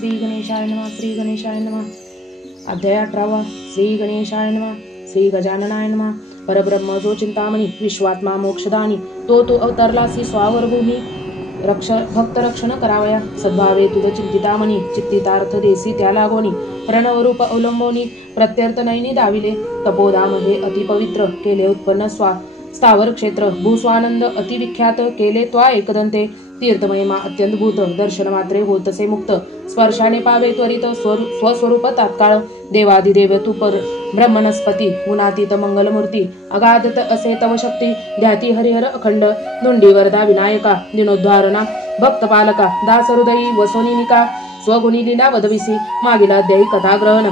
श्री गणेशाय नमः श्री गणेशाय नमः। अध्याय 18 श्री गणेशाय नमः श्री गजाननाय नमः। परब्रह्म जो चिंतामणी विश्वात्मा मोक्षदानी तो अवतरलासी स्वावर भूमी भक्त रक्षण करावया सद्भावे तुझ चिंतितामणी चित्तितार्थ देसी त्या लागोनी प्रणवरूप अवलंबोनी प्रत्यर्थ नयनी दाविले तपोधाम हे अतिपवित्र केले उत्पन्न स्थावर क्षेत्र भूस्वानंद अतिविख्यात केले त्वा एकदंते तीर्थमहिमा अत्यंत भूत दर्शन मात्रे होतसे मुक्त स्पर्शाने पावे त्वरित स्वस्वरूप तात्काळ देवादिदेव तू पर ब्रह्मनस्पती गुणातीत मंगलमूर्ती अगाधत असे तव शक्ती ध्याती हरिहर अखंड धुंडी वरदा विनायका दिनोद्धारणा भक्त पालका दास हृदयी वसोनिका स्वगुणी लीला वदविसी मागिला अध्यायी कथा ग्रहण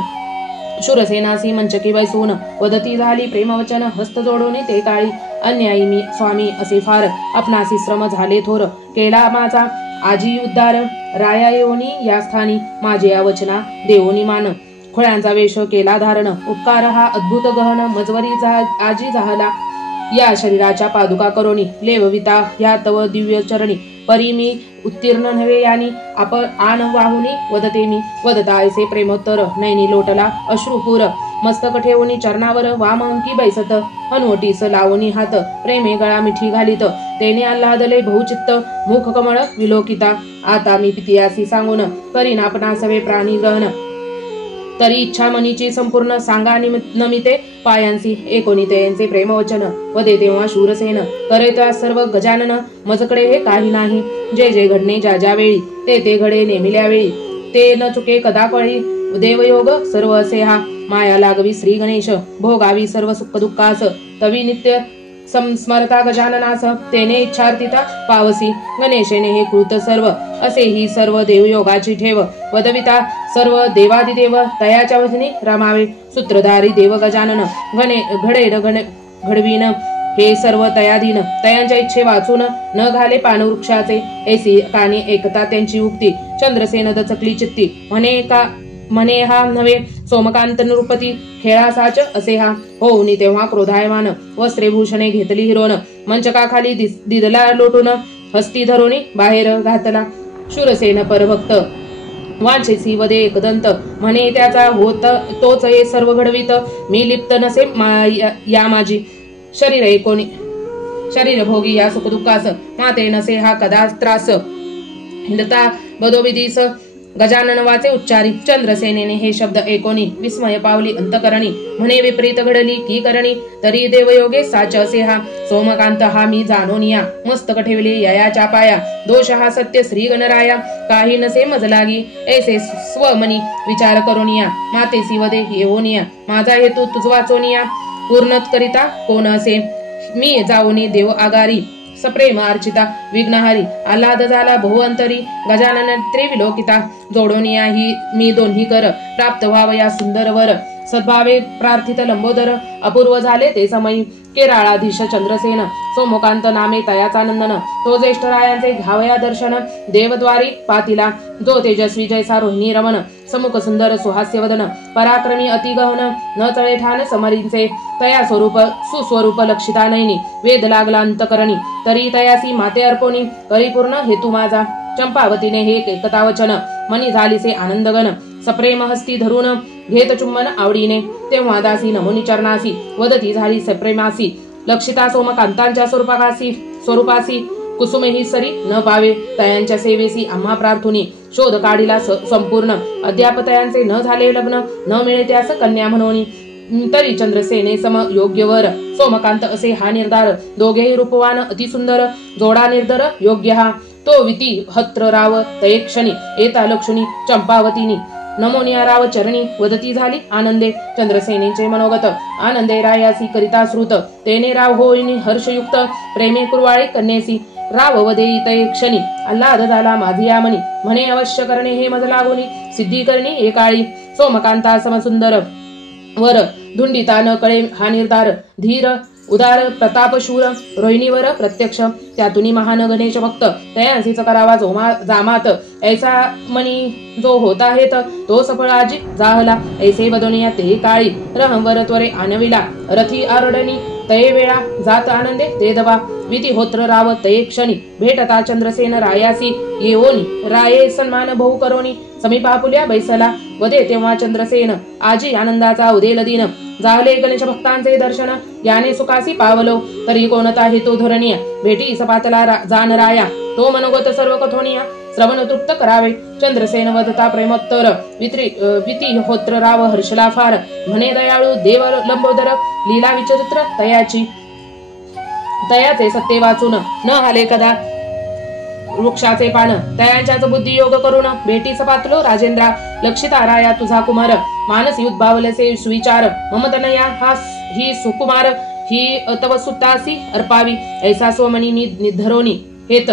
शूरसेनासी मंचकी बैसून वदती झाली प्रेमवचन हस्त जोडून ते काळी अन्यायी मी स्वामी असे फार आपणासी श्रम झाले थोर केला माझा आजी उद्धार राया येऊनी या स्थानी माझे या वचना देवोनी मान खोळ्यांचा वेश केला धारण उपकार हा अद्भुत गहन मजवरी आजी झाला या शरीराच्या पादुका करोनी लेवविता ह्या तव दिव्य चरणी परी मी उत्तीर्ण नव्हे यानी आन वाहुनी वदते मी वदता ऐसे प्रेमोत्तर नैनी लोटला अश्रुपूर मस्तक ठेवणी चरणावर वाम अंकी बैसत हनुवटीस लावणी हात प्रेमे गळा मिठी घालीत तेने आल्हादले बहुचित्त मुख कमळ विलोकिता आता मी पितियासी सांगून करीन आपणा सवे प्राणी ग्रहण तरी इच्छा मनीची संपूर्ण सांगा नमिते पायांसी एकोनितयांचे प्रेमवचन वदे तेव्हा शूरसेन करे सर्व गजानन मजकडे हे काही नाही जे जे घडणे ज्या ज्या वेळी ते घडे नेमिल्या वेळी ते न चुके कदा कळी देवयोग सर्व असे हा माया लागवी श्री गणेश भोगावी सर्व सुख दुःखास तवी नित्य स्मरता गजाननास तेने इच्छार्थिता पावसी गणेशेने हे कृत सर्व असे ही सर्व देवयोगाची ठेव वदविता सर्व देवादिदेव तयाच्या वचनी रमावे सूत्रधारी देव गजानन घडवीन हे सर्व तयाधीन तयांच्या इच्छे वाचून न घाले पानवृक्षाचे ऐसी कानी एकता त्यांची उक्ती चंद्रसेन दचकली चित्ती म्हणे हा नव्हे सोमकांत नृपती खेळासाच असे हा होऊनी तेव्हा क्रोधायमान वस्त्रे भूषणे घेतली हिरोन मंचकाखाली दिदला लोटून हस्ती धरोनी बाहेर घातला शूरसेन परभक्त वांछेसी वदे एकदंत म्हणे त्याचा होत तोच हे सर्व घडवित मी लिप्त नसे या माझी शरीर भोगी या सुख दुःखास माते नसे हा कदा त्रास हिंदता बदोविधीस गजानन वाचे उच्चारी चंद्रसेनेने हे शब्द ऐकोनी विस्मय पावली अंतकरणी म्हणे विपरीत घडली की करणी तरी देवयोगे साच असे हा सोमकांत हा मी जाणोनिया मस्तक ठेवले ययाच्या पाया दोष हा सत्य श्री गणराया काही नसे मजलागी ऐसे स्वमनी विचार करोनिया मातेसी वदे येवोनिया माझा हेतू तुझ वाचोनिया पूर्णत करिता कोण असे मी जाऊनी देव आगारी सप्रेम अर्चिता विघ्नहारी आल्हाद झाला बहुअंतरी गजानन त्रिविलोकिता जोडोनिया ही मी दोन्ही कर प्राप्त व्हावया सुंदर वर सद्भावे प्रार्थित लंबोदर अपूर्व झाले ते समयी केराळाधीश चंद्रसेन सोमकांत नामे तयाचा नंदन तो ज्येष्ठ रायांचे घ्यावया दर्शन देवद्वारी पातिला जो तेजस्वी जैसा रोहिणी रमण समुख सुंदर सुहास्यवदन पराक्रमी अतिगहन न चळे ठाण समरींचे तया स्वरूप सुस्वरूप लक्षिता नयनी वेद लागला अंतकरणी तरी तयासी माते अर्पोनी परिपूर्ण हेतू माझा चंपावतीने हे एकता वचन मनी झालीसे आनंदगण सप्रेम हस्ती धरून घेत चुंबन आवडीने तेव्हा दासी नमुनी चरणासी वदती झाली सप्रेमासी लक्षिता सोमकांतांच्या स्वरूपासी कुसुमेही सरी न पावे तयांच्या सेवेसी आम्हा प्रार्थुनी शोध काढीला संपूर्ण अद्याप तयांचे न झाले लग्न न मिळे त्यास कन्या म्हणून तरी चंद्रसेने सम योग्य वर सोमकांत असे हा निर्धार दोघेही रूपवान अतिसुंदर जोडा निर्धर योग्य हा तो विती हत्र राव तये क्षणी एता लक्ष्मी चंपावतीनी नमोनिया राव चरणी वदती झाली आनंदे चंद्रसेनेचे मनोगत आनंदे रायासी करिता श्रुत तेने राव होईनी हर्षयुक्त प्रेमे कुरवाळे कन्येसी राव वदेई तये क्षणी आल्हाद झाला माझी यामनी म्हणे अवश्य करणे हे मज लागोनी सिद्धी करणे हे काळी सोमकांता समसुंदर वर धुंडिता न कळे हा निर्धार धीर उदार प्रतापशूर रोहिणीवर प्रत्यक्ष त्यातुनी महान गणेश भक्त तयांसीच करावा जामात ऐसा मनी जो होता हेत तो सफळ आजी जाहला ऐसे बदोनिया ते काळी रहंवर त्वरे आणविला रथी आरडणी तये वेळा जात आनंदे ते दवा विधी होत्र राव तये क्षणी भेटता चंद्रसेन रायासी येवोनी राये सन्मान बहु करोनी समीपा पुल्या बैसला वदे तेव्हा चंद्रसेन आजी आनंदाचा उदेल दिन जाहले गणेश भक्तांचे दर्शन याने सुखासी पावलो तरी कोणता हेतू धोरणीय भेटी सपातला जान राया तो मनोगत सर्व कथोनिया श्रवण तृप्त करावे चंद्रसेन वदता प्रेमोत्तर विती होत्र राव हर्षला फार म्हणे दयाळू देव लंबोदर लीला विचित्र तयाचे सत्य वाचून न हाले कदा वृक्षाचे पान तयांच्याच बुद्धी योग करून भेटीस पातलो राजेंद्रा लक्षिता राया तुझा कुमार मानस युद्धावलसे सुविचार ममतनया हा ही सुकुमार ही तव सुतासी अर्पावी ऐसा सोमनी निधरोनी हेत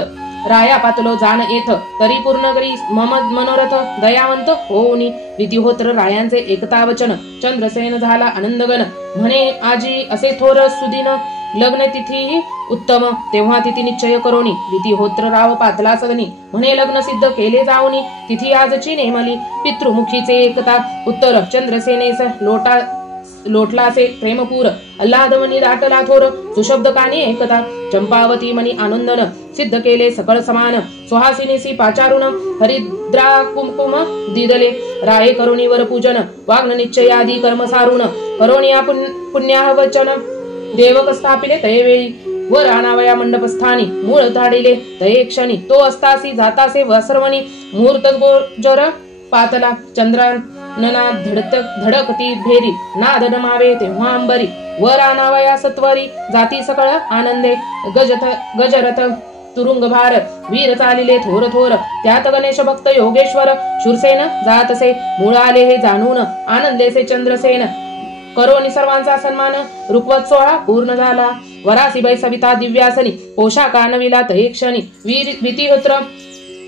राया पातलो जाण येथ तरी पूर्ण करी मम मनोरथ दयावंत होऊनी विधिहोत्र रायांचे एकता वचन चंद्रसेन झाला आनंदगण म्हणे आजी असे थोर सुदिन लग्न तिथी उत्तम तेव्हा तिथी निश्चय करोनी विधिहोत्र राव पातला सदनी म्हणे लग्न सिद्ध केले जाऊनी तिथी आजची नेमली पितृमुखीचे एकता उत्तर चंद्रसेनेस लोटलासे प्रेमपूर अल्लादमनी दाटला थोर सुशब्द कानी एकता चंपावती मनी आनंदन सिद्ध केले सकळ समान सुहासिनीसी पाचारुण हरिद्रा कुमकुम दिदले राये करुणी वर पूजन वाग्न निश्चयादी कर्म सारुण करोनिया पुण्याह वचन देवक स्थापिले तये वेळी वर आणावया मंडपस्थानी मूळ ताडिले तये क्षणी तो असतासी जातासे वसर्वणी मुहूर्त गोजर पातला चंद्रानना धडकती भेरी नाद नमावे तेव्हा अंबरी वर आणावया सत्वरी जाती सकळ आनंदे गजरथ तुरुंग भार वीर चालिले थोर थोर त्यात गणेश भक्त योगेश्वर शूरसेन जातसे मूळ आले हे जाणून आनंदेसे चंद्रसेन करोनी सर्वांचा सन्मान रुक्वत सोहळा पूर्ण झाला वरासी बैसविता दिव्यासनी पोशाखा नविला तये क्षणी विधिहोत्र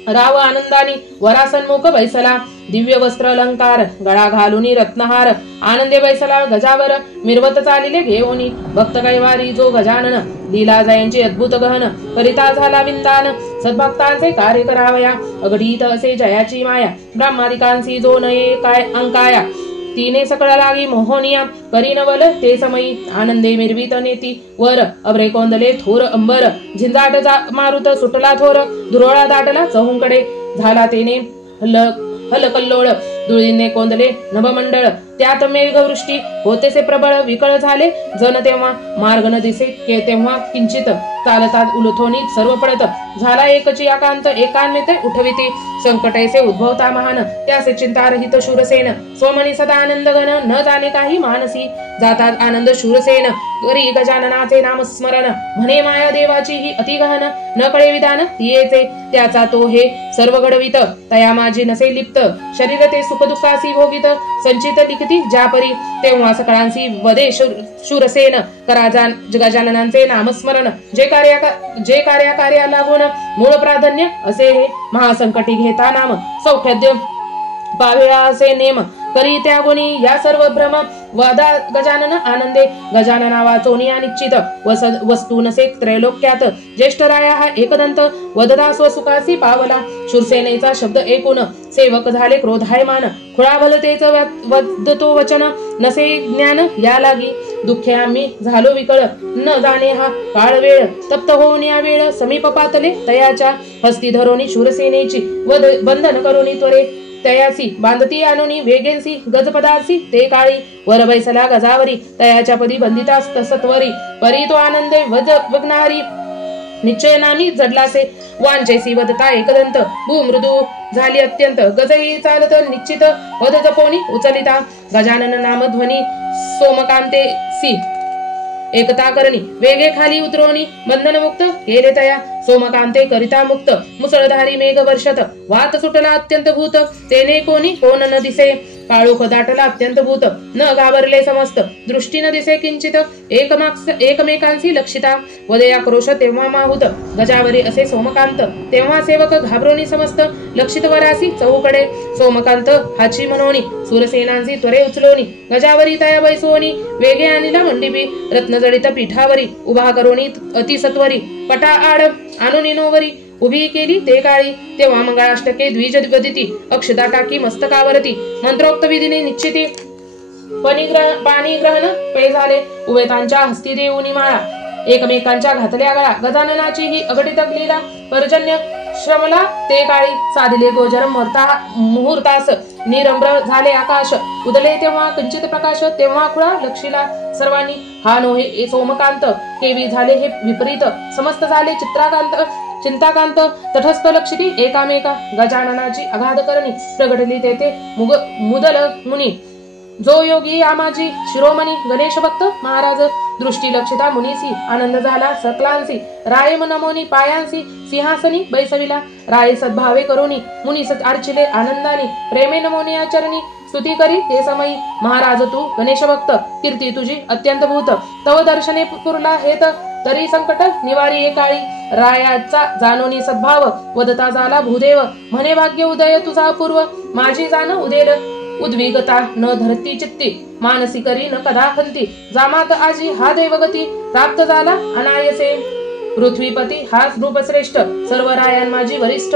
राव आनंदानी वरासन्मुख बैसला दिव्य वस्त्र अलंकार गळा घालुनी रत्नहार आनंदे बैसला गजावर मिरवत चालिले घेऊनी भक्त कैवारी जो गजानन लीला जायांची अद्भुत गहन करिता झाला विंतान सद्भक्तांचे कार्य करावया अगडीत असे जयाची माया ब्रह्मादिकांसी जो नये काय अंकाया तिने सकळ लागी मोहनिया करीनवल ते समयी आनंदे मिरवीत नेती वर अभ्रे कोंदले थोर अंबर झिंजाट मारुत सुटला थोर दुरोळा दाटला चहूंकडे झाला तेने हलकल्लोळ धुळीने कोंदले नभमंडळ त्यात मेघवृष्टी होतेसे प्रबळ विकळ झाले जन तेव्हा मार्ग न दिसे तेव्हा किंचित चालतात उलथोनी सर्व पडत झाला एकची आकांत एकान्विते उठविती संकटैसे उद्भवता महान त्यासे चिंतारहित शूरसेन सोमनी सदा आनंदगण न जाणे काही मानसी जातात आनंद शूरसेन गरी गजाननाचे नामस्मरण म्हणे माया देवाची ही अतिगहन न कळे विधान तियेचे त्याचा तो हे सर्व घडवित तया माझी नसे लिप्त शरीर ते सुख दुःखासी भोगित संचित लिखिती ज्यापरी तेव्हा सकळांसी वदे शूरसेन करा गजाननांचे नामस्मरण जे कार्या लागून मूळ प्राधान्य असे हे महासंकटी घेता नाम सौख्याद्य पावेळा असे नेम करी त्या गुणी या सर्व भ्रम वादा गजानन आनंदे गजानना वाचोनिया निश्चित वस्तू नसे त्रैलोक्यात ज्येष्ठ राया हा एकदंत वददा स्वसुखासी पावला शूरसेनेचा शब्द ऐकून सेवक झाले क्रोधायमान खुळावलतेच वदतो वचन नसे ज्ञान या लागी दुःखे आम्ही झालो विकळ न जाणे हा काळ वेळ तप्त होऊन या वेळ समीप पातले तयाच्या हस्ती धरोनी शूरसेनेची बंधन करोनी त्वरे तयासी बांधती आणुनी वेगेंसी गजपदासी ते काळी वर बैसला गजावरी तयाच्या पदी बंदिता सत्वरी परी तो आनंद वग्नारी निश्चय नामी जडलासे वांचेसी वदता एकदंत भूमृदू झाली अत्यंत गजई चालत निश्चित वद जपोनी उचलिता गजानन नाम ध्वनी सोमकांते सी एकता करणी वेगे खाली उतरवणी बंधन मुक्त केले तया सोमकांते करिता मुक्त मुसळधारी मेघ वर्षत वात सुटला अत्यंत भूत तेने कोणी कोण न दिसे काळोख दाटला अत्यंत भूत न घाबरले समस्त दृष्टी न दिसे किंचित एकमेकांशी लक्षिता वदे आक्रोश तेव्हा माहुत गजावरी असे सोमकांत तेव्हा सेवक घाबरोनी समस्त लक्षित वरासी चौकडे सोमकांत हाची मनोनी सुरसेनांची त्वरे उचलोनी गजावरी तया बैसोनी वेगे आणिला मंडिपी रत्नजडित पीठावरी उभा करोनी अतिसत्वरी पटा आड आणून नोवरी उभी केली ते काळी तेव्हा मंगळाष्टके द्विज वदिती अक्षता टाकी मस्तकावरती मंत्रोक्त विधीने निश्चिती पाणी ग्रहण पे झाले. उभयतांच्या हस्ती देऊनी माळा, एकमेकांच्या घातल्या गळा. गजाननाची ही अघटित लीला पर्जन्य श्रमला ते काळी. साधिले गोचर मुहूर्तास, निरंब्र झाले आकाश. उदले तेव्हा किंचित प्रकाश, तेव्हा खुळा लक्षिला सर्वांनी. हा नोहे सोमकांत, केवी झाले हे विपरीत. समस्त झाले चिंताकांत, तटस्थ लक्षिती एकामेका. गजाननाची अगाध करणी, प्रगटली तेथे मुदल मुनी. जो योगी आमाजी शिरोमणी, गणेश भक्त महाराज. दृष्टी लक्षिता मुनीसी, आनंद झाला सकलांसी. राय नमोनी पायांसी, सिंहासनी बैसविला. राय सद्भावे करोनी, मुनी अर्चिले आनंदानी. प्रेमे नमोनी आचरणी, स्तुती करी ते समयी. महाराज तू गणेश भक्त, कीर्ती तुझी अत्यंत भूत. तव दर्शने पुरला हेत, तरी संकट निवारी एकाळी. रायाचा जाणोनी सद्भाव, वदता झाला भूदेव. म्हणे भाग्य उदय तुझा अपूर्व, माझी जाण उदेल. उद्विगता न धरती चित्ती, मानसी करी न कदा खंती. जामात आजी हा देवगती, प्राप्त झाला अनायसे. पृथ्वीपती हा रूपश्रेष्ठ, सर्व रायान माझी वरिष्ठ.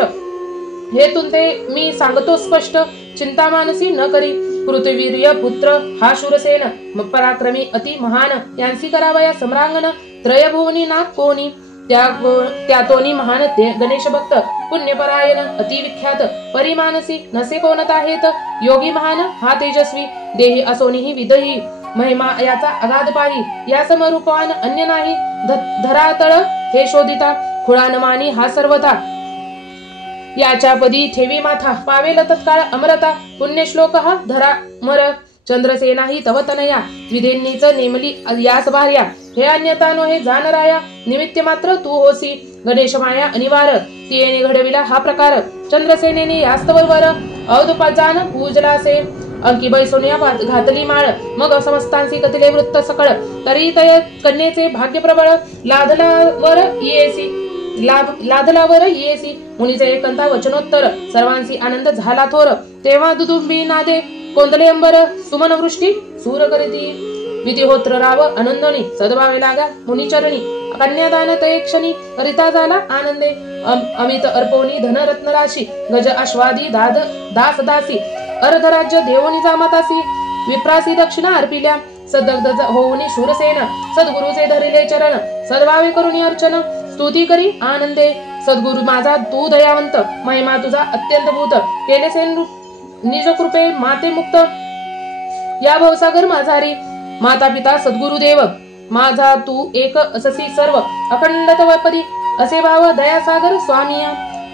हे तुमते मी सांगतो स्पष्ट, चिंता मानसी न करी. पृथ्वीर्य पुत्र हा शूरसेन, पराक्रमी अति महान. यांसी करावया सम्रांगण, त्रयभुवनी ना कोणी. त्यातोनी महान गणेश भक्त, पुण्यपरायण अति विख्यात. परिमानसी नसे कोणता हेत, योगी महान हा तेजस्वी. देही असोनीही विदही, महिमा याचा अगाध पाही. या समरूपान अन्य नाही, धरातळ हे शोधिता. खुळान मानी हा सर्वथा, याच्या पदी ठेवी माथा. पावेल तत्काळ अमरता, पुण्यश्लोक हा धरा मर. चंद्रसेना ही तव तनया, विधेंनीच नेमली यास भार्या. हे अन्यता नो हे जानराया, निमित्त मात्र तू होसी. गणेश माया अनिवार्य, तियेने घडविला हा प्रकार. चंद्रसेनेने यास्तवर अवधुपाजान पूजलासे. अंकी बैसोनिया घातली माळ, मग समस्तांसी कथिले वृत्त सकळ. तरी तय कन्येचे भाग्य प्रबळ, लादलावर येसी. मुनीचे एकंता वचनोत्तर, सर्वांसी आनंद झाला थोर. तेव्हा दुदुंबी नादे, कोंदले अंबर. सुमन वृष्टी सूर करीती, विधिहोत्र राव आनंदनी. सद्भावे लागा मुनिचरणी, कन्यादान तये क्षणी. करिता झाला आनंदे, अमित अर्पोनी धनरत्न राशी. गज अश्वादी दास दासी, अर्धराज्य देवोनी जामातासी. विप्रासी दक्षिणा अर्पिल्या, सदग्ध होऊनी शूरसेन. सद्गुरुचे धरिले चरण, सद्भावे करुणी अर्चन. स्तुती करी आनंदे, सद्गुरु माझा तू दयावंत. महिमा तुझा अत्यंत भूत, केलेसे निज कृपे माते मुक्त. या भवसागर माझारी, माता पिता सद्गुरुदेव. माझा तू एक अससी सर्व, अखंड तव पदी. असे भाव दयासागर स्वामिया.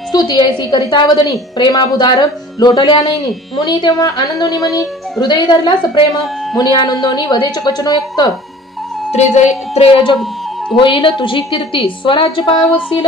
स्तुती ऐसी करिता वदनी, प्रेमाबुदार लोटल्या नैनी. मुनी तेव्हा आनंदोनी मनी, हृदय धरलास प्रेम. मुनी आनंदोनी वदेच वचनोयुक्त. त्रेजग होईल तुझी कीर्ती, स्वराज्य पावसील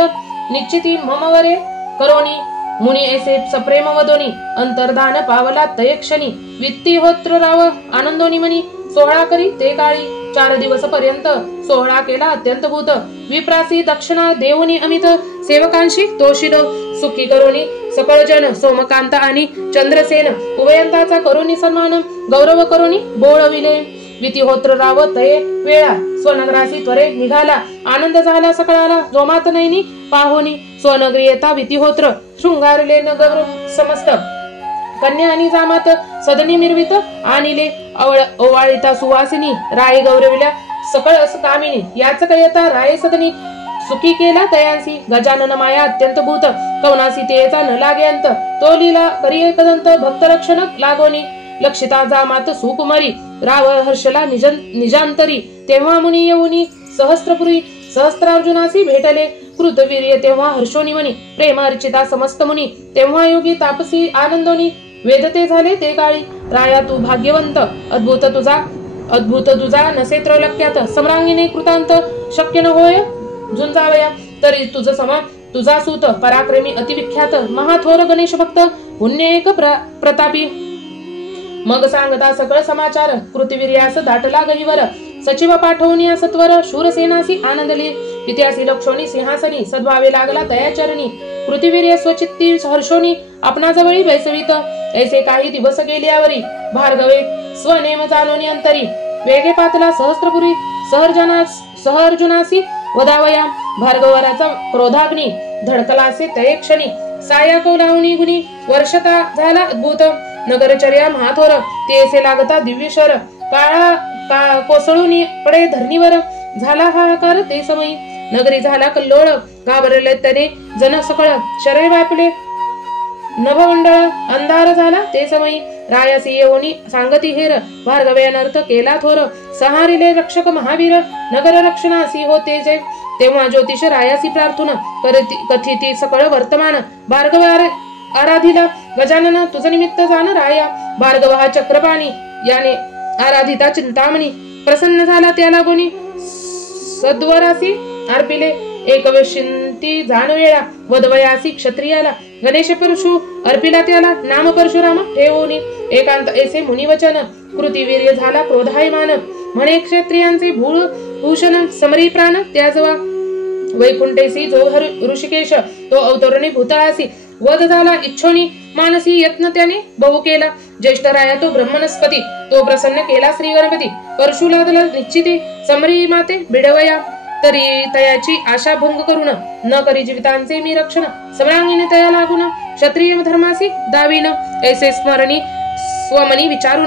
निश्चिती ममवरे करोनी. मुनी ऐसे सप्रेम वदोनी, अंतर्धान पावला तय क्षणी. वित्ती होत्र राव आनंदोनी मनी, सोहळा करी ते काळी. 4 दिवस पर्यंत सोहळा केला अत्यंत भूत. विप्रासी दक्षिणा देऊनी अमित, सेवकांशी तोशिल. सुखी करोनी सकळ जन, सोमकांत आणि चंद्रसेन. उभयंताचा करोनी सन्मान, गौरव करोनी बोळविले. विधिहोत्र राव तये वेळा, स्वनगरासी त्वरे निघाला. आनंद झाला सकळाला, जोमात नैनी पाहोनी. स्वनगरी येता विधिहोत्र, शृंगारले नगर समस्त. कन्या आणि जामात सदनी मिरवित आणिले. ओवाळिता सुवासिनी, राय गौरविल्या सकळ अस कामिनी. याच कयता राय सदनी, सुखी केला तयांसी. गजानन माया अत्यंत भूत, कवनासी तेचा न लागे अंत. तो लीला करी एकदंत, भक्त रक्षण लागोनी. लक्षिता जामात सुकुमारी, राव हर्षला निजांतरी. तेव्हा मुनी येऊनी सहस्त्रपुरी, सहस्त्रार्जुनासी भेटले. कृतवीर्य तेव्हा हर्षोनी मनी, प्रेम अर्चिता समस्त मुनी. तेव्हा योगी तापसी आनंदोनी, वेदते झाले ते काळी. राया तू भाग्यवंत, अद्भुत तुझा नसे त्रैलोक्यात. सम्रांगिने कृतांत, शक्य न होय झुंजावया. तरी तुझा सूत, पराक्रमी अतिविख्यात. महाथोर गणेश भक्त, पुण्य एक प्रतापी. मग सांगता सकळ समाचार, कृतवीर्यास दाटला गहिवर. सचिव पाठवून सत्वर, शूरसेनासी आनंदली. इतिहासी लक्षोनी सिंहासनी, सद्भावे लागला तयाचरणी. कृतिवीर्य स्वचित्ती हर्षोनी, आपणाजवळी बैसवित. ऐसे काही दिवस गेल्यावरी, भार्गवे स्वनेम जाणोनी अंतरी. वेगे पातला सहस्त्रपुरी, सहर्जुनासी वदावया. भार्गवराचा क्रोधाग्नी, धडकलासे तये क्षणी. साया कौलावणी गुणी, वर्षता झाला अद्भुत. नगरचर्या महाथोर, तेसे लागता दिव्य शर. काळा कोसळून पडे धरणीवर झाला हाहाकार ते समयी नगरी झाला कल्लोळ घाबरले त्याने जन सकळ शरीर व्यापले नभमंडळ अंधार झाला ते समयी रायासी येऊनी सांगती हेर भार्गवे अनर्थ केला थोर सहारिले रक्षक महावीर नगर रक्षणासी होते जे तेव्हा ज्योतिष रायासी प्रार्थना कथिती सकळ वर्तमान भार्गव आराधिला गजानन तुझ निमित्त जाण राया भार्गव हा चक्रपाणी याने आराधिता चिंतामणी प्रसन्न झाला त्याला गुणी सद्वरासी अर्पिले एकविंती जाणवेळा वदवयासी क्षत्रियाला गणेश परशु अर्पिला त्याला नाम परशुराम ठेवून एकांत ऐसे मुनिवचन कृतिवीर्य झाला क्रोधायमान म्हणे क्षत्रियांचे भूळ भूषण समरी प्राण त्याजवा वैकुंठेसी जो ऋषिकेश तो अवतरणी भूतळासी वध झाला इच्छोनी मानसी यत्न त्याने बहु केला ज्येष्ठ राया तो ब्रह्मनस्पती तो प्रसन्न केला श्री गणपती परशुला निश्चिती समरी माते बिडवया तरी तयाची आशा भंग करून न करी जीवितांचे मी रक्षण सम्रांगीने तया लागून क्षत्रिय धर्मासी दावीन ऐसे स्मरणी स्वमनी विचारून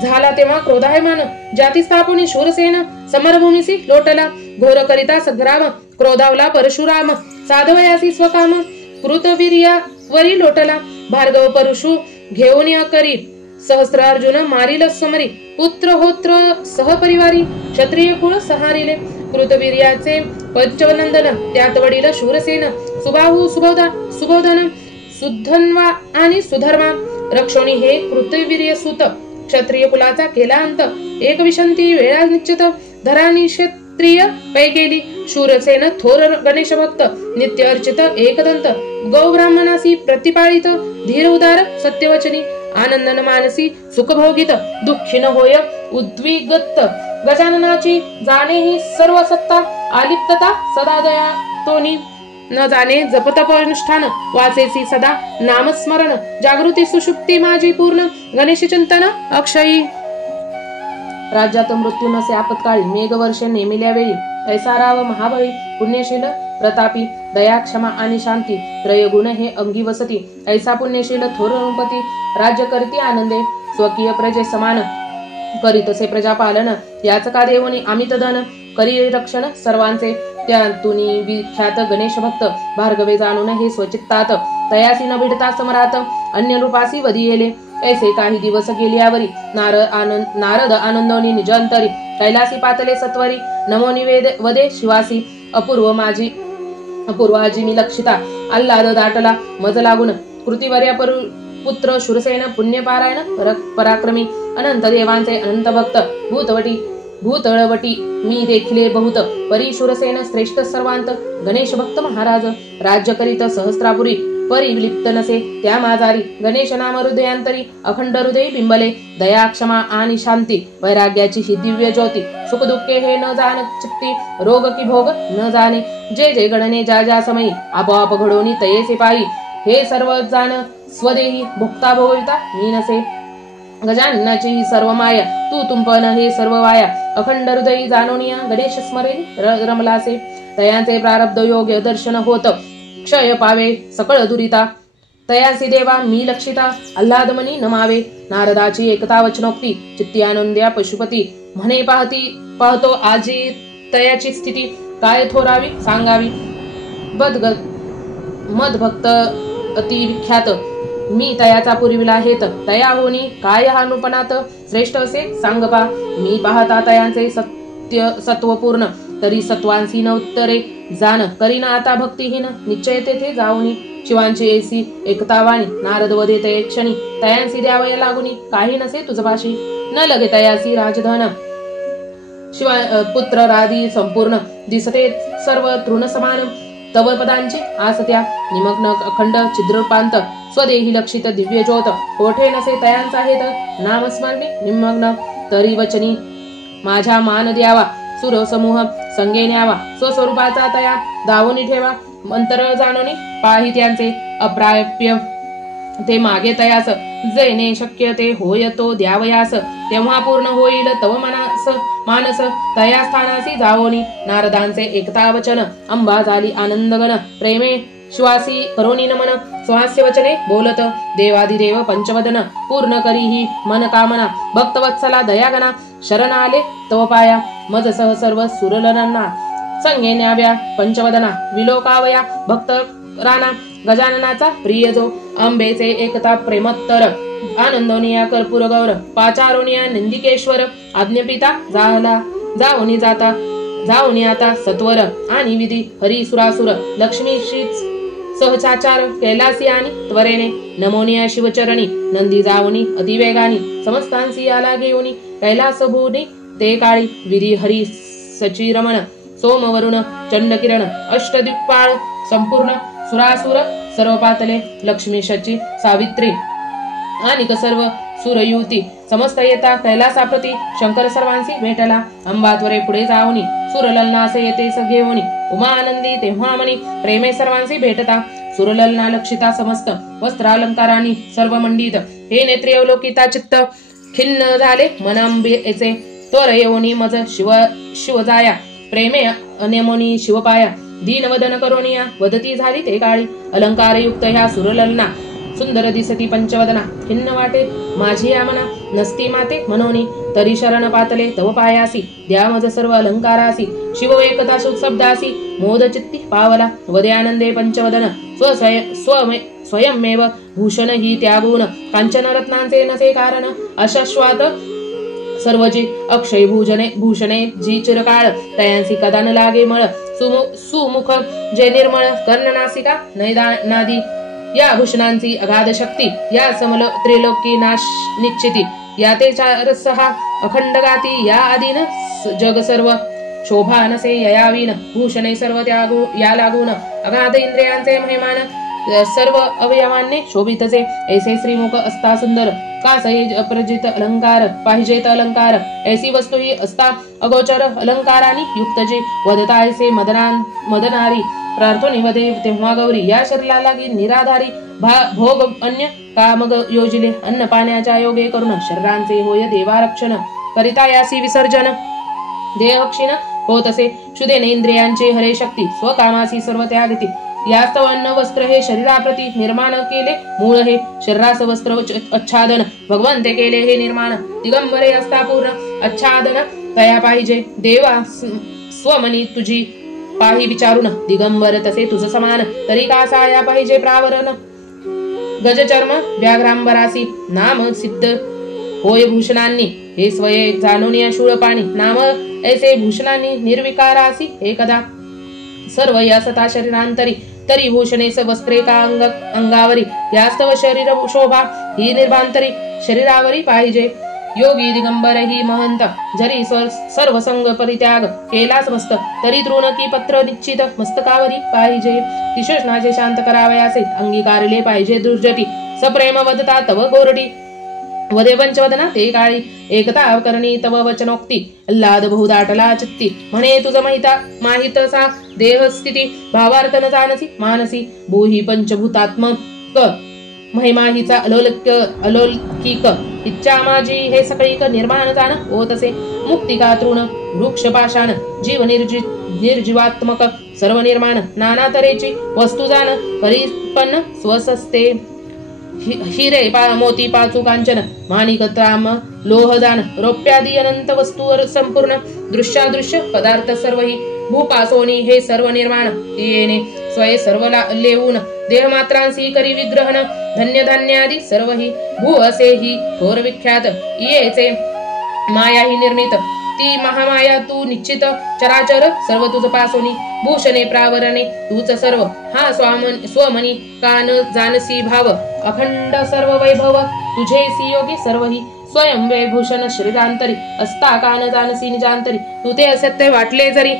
झाला तेव्हा क्रोधायमान जाती स्थापुनी शूरसेन समरभूमीसी लोटला घोर करिता संग्राम क्रोधावला परशुराम साधवयासी स्वकाम कृतवीर्यावरी लोटला भार्गव परशु घेऊन करी सहस्त्र अर्जुन मारिल समरी पुत्र होत्र सहपरिवारी क्षत्रिय कुळ सहारिले कृतवीर्याचे पंचवनंदन त्यात वडील शूरसेन सुबाहू सुबोधन सुधन्वा आणि सुधर्मा रक्षोणी हे कृतवीर्य सुत क्षत्रिय कुलाचा केला अंत एक विशंती वेळा निश्चित धरानी क्षत्रिय पै गेली शूरसेन थोर गणेश भक्त नित्य अर्चित एकदंत गौ ब्राह्मणासी प्रतिपाळित धीर उदार सत्यवचनी आनंदन मानसी सुखभोगित दुःखी न होय उद्विगत गजाननाची जाणे ही सर्व सत्ता आलिप्तता सदा दया तोनी न जाणे जपतप अनुष्ठान वाचेसी सदा नामस्मरण जागृती सुषुप्ती माझी पूर्ण गणेश चिंतन अक्षयी राज्यात मृत्यू नसे आपत्काळी मेघवर्षे नेमिल्या वेळी ऐसा राव महाबळी पुण्यशील प्रतापी दया क्षमा आणि शांती त्रयगुण हे अंगी वसती ऐसा पुण्यशील थोर नृपती राज्य करती आनंदे स्वकीय प्रजे समान करीतसे प्रजापालन याच का देवनी अमित धन करी रक्षण सर्वांचे त्यातुनी विख्यात गणेश भक्त भार्गवे जाणून हे स्वचित्तात तयासी न भिडता समरात अन्य रूपासी वधी येले ऐसे काही दिवस गेल्यावरी नारद आनंदोनी निज अंतरी कैलासी पातले सत्वरी नमो निवेद वदे शिवासी अपूर्वाजी मी लक्षिता आल्हाद दाटला मज लागून कृतिवर्या पुत्र शूरसेन पुण्यपारायण पराक्रमी अनंत देवांचे अनंत भक्त भूतळवटी मी देखिले बहुत परी शूरसेन श्रेष्ठ सर्वांत गणेश भक्त महाराज राज्य करीत सहस्त्रापुरी परिलिप्त नसे त्या माझारी गणेश नाम हृदयांतरी अखंड हृदय बिंबले दया क्षमा आणि शांती वैराग्याची ही दिव्य ज्योती सुख दुःखे हे न जाण चित्ती रोग की भोग न जाणे जे जे गणने ज्या ज्या समयी आपोआप घडोनी तयेसे पायी हे सर्व जाण स्वदेही भोगता भोगविता मी नसे गजाननाची ही सर्व माया तू तुंपन हे सर्व वाया अखंड हृदयी जाणोनिया गणेश स्मरे रमलासे तयांचे प्रारब्ध योग्य दर्शन होत क्षय पावे सकळ दुरिता तयासी देवा मी लक्षिता आल्हादमनी नमावे नारदाची एकता वचनोक्ती चित्ती आनंद्या पशुपती म्हणे पाहतो आजी तयाची स्थिती काय थोरावी सांगावी मदभक्त अति विख्यात मी तयाचा पुरविला हेत तया होनी काय हानुपणात श्रेष्ठ असे सांगपा मी पाहता तयांचे सत्वपूर्ण तरी सत्वांसी न उत्तरे जाण करीना आता भक्तिहीन निश्चय तेथे जाऊनी शिवांची ऐसी एकतावाणी नारद वदेते क्षणी तयांसी द्यावया लागुनी काही नसे तुझपाशी न लगे तयासी राजधन शिवा पुत्र राधी संपूर्ण दिसते सर्व तृण समान तव पदांची आसत्या निमग्न अखंड छिद्रपांत स्वदेही लक्षित दिव्य ज्योत कोठे नसे तयांचा हेत नामस्मरणी निमग्न तरी वचनी माझ्या मान द्यावा सुर समूह संगे न्यावा स्वस्वरूपाचा तया दावूनी ठेवा मंत्र जाणोनी पाही त्यांचे अप्राप्य ते मागे तयास जैने शक्य ते होय तो द्यावयास तेव्हा पूर्ण होईल तव मानस तया स्थानासी जावोनी नारदांचे एकता वचन अंबा झाली आनंदगण शिवासी करोनी नमन स्वास्य वचने बोलत देवादिदेव पंचवदन पूर्ण करीही मन कामना भक्तवत्सला दयागना शरण आले तव पाया मज सह सर्व सुरलनांना संगे न्याव्या पंचवदना विलोकावया भक्त राणा गजाननाचा प्रिय जो अंबेचे एकता प्रेमोत्तर आनंदोनिया कर्पूर गौर पाचारोनिया निंदिकेश्वर आज्ञपिता जाऊनी आता सत्वर आणि विधी हरी सुरासुर लक्ष्मीशीच सहचाचार कैलासी आणि त्वरेने नमोनिया शिवचरणी नंदी जाऊनी अतिवेगानी समस्तांसी आला घेऊनी कैलास भूनी ते काळी विधी हरी सचिरमण सोमवरुण चंडकिरण अष्टदिक्पाळ संपूर्ण सुरासुर सर्व पातले लक्ष्मी शची सावित्री आणि सर्व सुरयुती समस्त येता कैलासाप्रती शंकर सर्वांशी भेटला अंबात्वरे पुढे जाऊनी सुरललनासे येते घेऊनी उमा आनंदी तेव्हा मनी प्रेमे सर्वांशी भेटता सुरललना लक्षिता समस्त वस्त्रालंकारांनी सर्व मंडित हे नेत्री अवलोकिता चित्त खिन्न झाले मनांबेचे त्वर येऊनी मज शिवजाया प्रेमे अनेमोनी शिवपाया दीनवदन करोनिया वदती झाली ते काळी अलंकारयुक्त ह्या सुरललना सुंदर दिसती पंचवदना खिन्न वाटे माझी या मना नसती माते मनोनी तरी शरण पातले तव पायासी द्या मज सर्व अलंकारासी शिव एकता सुख शब्दासी मोद चित्ती पावला वदे आनंदे पंचवदन स्वयंमेव भूषण ही त्यागून कांचन रत्नांचे नसे कारण अशश्वात सर्वजी अक्षय भूषणे जी चिरकाळ तयांसी कदा न लागे मळ सुमुख जय निर्मळ कर्णनासिका नादी या भूषणांची अगाध शक्ती या समल त्रिलोकी नाश निश्चिती या ते चार सहा अखंड गाती या आदीन जग सर्व शोभा नसे ययावीन भूषणे सर्व त्यागू या लागून अगाध इंद्रियांचे महिमान सर्व अवयवांनी शोभितचे ऐसे श्रीमुख असता सुंदर कासई अप्रजित अलंकार पाहिजेत अलंकार ऐसी वस्तू ही असता अगोचर अलंकारानी युक्त जी वदता ऐसे मदनारी प्रार्थनी वदे तेव्हा गौरी या शरीराला लागी निराधारी भोग अन्य कामग योजिले अन्न पाण्याच्या योगे करून शरीरांचे होय देवारक्षण करिता यासी विसर्जन देहक्षीण होत असे क्षुदेने इंद्रियांचे हरे शक्ती स्वकामासी सर्व त्यागती यास्तव अन्न वस्त्र हे शरीराप्रती निर्माण केले मूळ हे शरीरास वस्त्र आच्छादन भगवंते केले हे निर्माण दिगंबरे असता पूर्ण आच्छादन तया पाहिजे देवा स्वमनी तुझी पाही विचारून दिगंबर तसे तुझ समान तरी का साया पाहिजे प्रावरण गजचर्म व्याघ्रांबरासी नाम सिद्ध होय भूषणांनी हे स्वये जाणून या शूळ पाणी नाम ऐसे भूषणांनी निर्विकारासी हे कदा सर्व या सता शरीरांतरी तरी भूषणे वस्त्रे का अंगावरी यास्तव शरीर शोभा ही निर्भांतरी शरीरावरी पाहिजे योगी दिगंबर ही महंत जरी सर्व संग परित्याग केला समस्त तरी तृण की पत्र निश्चित मस्तकावरी पाहिजे किशोषणाचे शांत करावयाचे अंगीकारले पाहिजे दुर्जटी सप्रेम वदता तव गोरडी वदे पंचवदना ते काळी एकता करणी तव वचनोक्ती अल्लाद बहुदाटला चित्ती म्हणे तुझ माहित सा देह स्थिती भावार्थ न जानसी मानसी भूही पंचभूतात्मक महिमा हिचा अलौकिक इच्छा माझी हे सगळीक निर्माण जाण होत असे मुक्तिका तृण वृक्ष पाषाण जीव निर्जीवात्मक सर्व निर्माण नाना तऱ्हेची वस्तू जाण परिपन्न स्वसस्ते हिरे मोती पाचू कांचन माणिक ताम लोहदान रौप्यादी अनंत वस्तूवर संपूर्ण दृश्यादृश्य पदार्थ सर्व ही भूपासोनी हे सर्व निर्माण येणे स्वये सर्व लेवून देहमात्रांसी करी विग्रहण धन्य धान्यादी सर्व ही भू असे ही थोर विख्यात येचे माया ही निर्मित ती महामाया तू निश्चित चराचर सर्व तुझ पासोनी भूषणे प्रावरणे तूच सर्व हा स्वमनी कान जानसी भाव अखंड सर्व वैभव तुझे सी योगी सर्व ही स्वयं भूषण शरीरांतरी असता कान जानसी निजांतरी तू ते असत्य वाटले जरी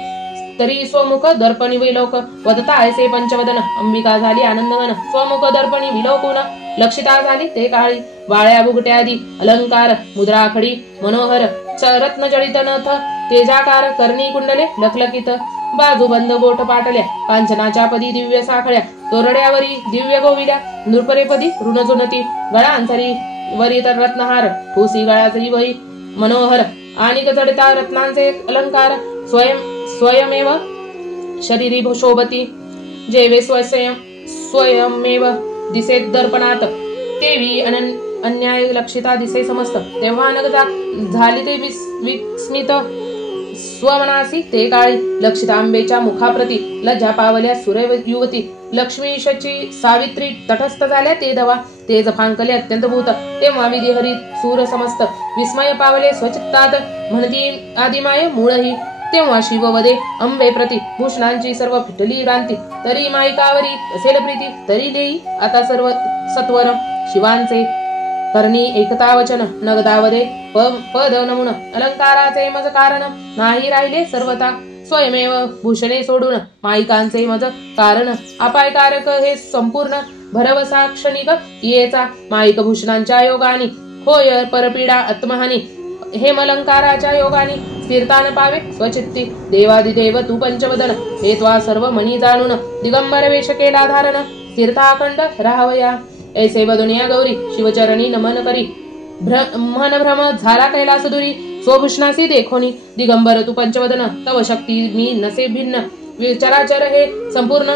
तरी स्वमुख दर्पणी विलोक वदता ऐसे पंचवदन अंबिका झाली आनंदवन स्वमुख दर्पणी विलोकून लक्षिता झाली ते काळी वाळ्या बुगट्यादी अलंकार मुद्राखडी मनोहर रत्न जडित नथ तेजाकार कर्णी कुंडले लखलकित बाजूबंद बोट पाटल्या कांचनाच्या पदी दिव्य साखळ्या तोरड्यावरी दिव्य गोविल्या नृपरेपदी ऋणजुनती गळांतरी वरी तर रत्नहार ठोसी गळाचरी वही मनोहर आणि जडिता रत्नांचे अलंकार स्वयमेव शरीरी शोभती जेवे स्वयमेव दिसेत दर्पणात, तेवी अन्याय लक्षिता दिसे समस्त. तेव्हा नगदा झाली ते विस्मित स्वमनासी ते काळी, लक्षितांबेच्या मुखाप्रती लज्जा पावल्या सूर्य युवती. लक्ष्मीशची सावित्री तटस्थ झाल्या ते दवा, तेज फांकले अत्यंत भूत. तेव्हा विधी हरी सूर समस्त, विस्मय पावले स्वचित्तात, म्हणती आदिमाय मूळही. तेव्हा शिववदे अंबे प्रती, भूषणांची सर्व फिटली भ्रांती. तरी माईकावरी असेल प्रीती, तरी देई आता सर्व सत्वर. शिवांचे करणी एकता वचन, नगदावदे पद नमुन. अलंकाराचे मज कारण, नाही राहिले सर्वता. स्वयमेव भूषणे सोडून, माईकांचे मज कारण. अपायकारक हे संपूर्ण, भरवसा क्षणिक येचा. माईक भूषणांच्या योगानी, होय परपीडा आत्महानी. हेमलंकाराच्या योगानी, स्थिरतान पावे स्वचित्ती. देवादिदेव तू पंचवदन, हे त्वा सर्व मनी जाणून. दिगंबर वेश केला धारण, स्थिरता अखंड राहावया. ऐसे बदुनिया गौरी, शिवचरणी नमन करी. मन भ्रम झाला कैलास दुरी, स्वभूषणासी देखोनी. दिगंबर तू पंचवदन, तव शक्ती मी नसे भिन्न. विचराचर हे संपूर्ण,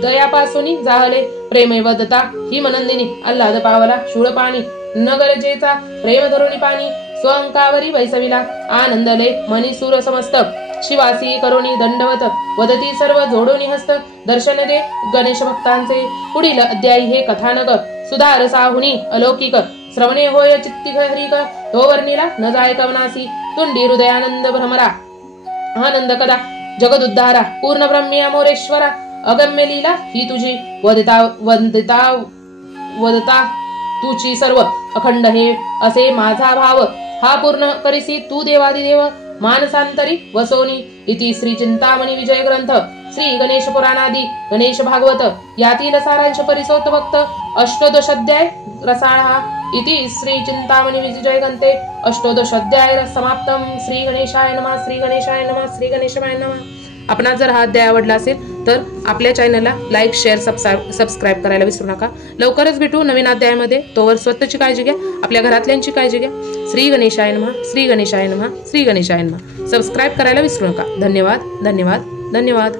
दयापासून जाहले. प्रेमे वदता ही मनंदिनी, आल्हाद पावला शूळपाणी. नगरजेचा प्रेम धरुणी पाणी, स्वअंकावरी वैसविला. आनंदले मनी सूर समस्त, शिवासी करोनी दंडवत. वदती सर्व जोडोनी हस्त, दर्शन दे गणेश भक्तांचे. पुढील अध्यायी हे कथानक, सुधार साहुनी अलौकिक. श्रवणे होय चित्ती हरिक, तो वर्णिला न जाय कवनासी. तुंडी हृदयानंद भ्रमरा, आनंद कदा जगदुद्धारा. पूर्ण ब्रह्मी अमोरेश्वरा, अगम्य लीला ही तुझी. वदता तुझी सर्व अखंड हे असे माझा भाव. हा पूर्ण करीसी तू देवादिदेव, मानसांतरी वसोनी. इति श्री चिंतामणी विजय ग्रंथ, श्री गणेश पुराणादि गणेश भागवत यातील सारांश परिसोत्तभक्त अष्टोदशाध्याय रसाळा. इति श्री चिंतामणी विजय ग्रंथे अष्टोदशाध्याय समाप्तम. श्री गणेशाय नमः. श्री गणेशाय नमः. श्री गणेशाय नमः. आपणास जर हा अध्याय आवडला असेल तर आपल्या चॅनलला लाईक, शेअर, सबस्क्राईब करायला विसरू नका. लवकरच भेटू नवीन अध्यायामध्ये. तोवर स्वतःची काळजी घ्या, आपल्या घरातल्यांची काळजी घ्या. श्री गणेशाय नमः. श्री गणेशाय नमः. श्री गणेशाय नमः. सबस्क्राईब करायला विसरू नका. धन्यवाद, धन्यवाद, धन्यवाद.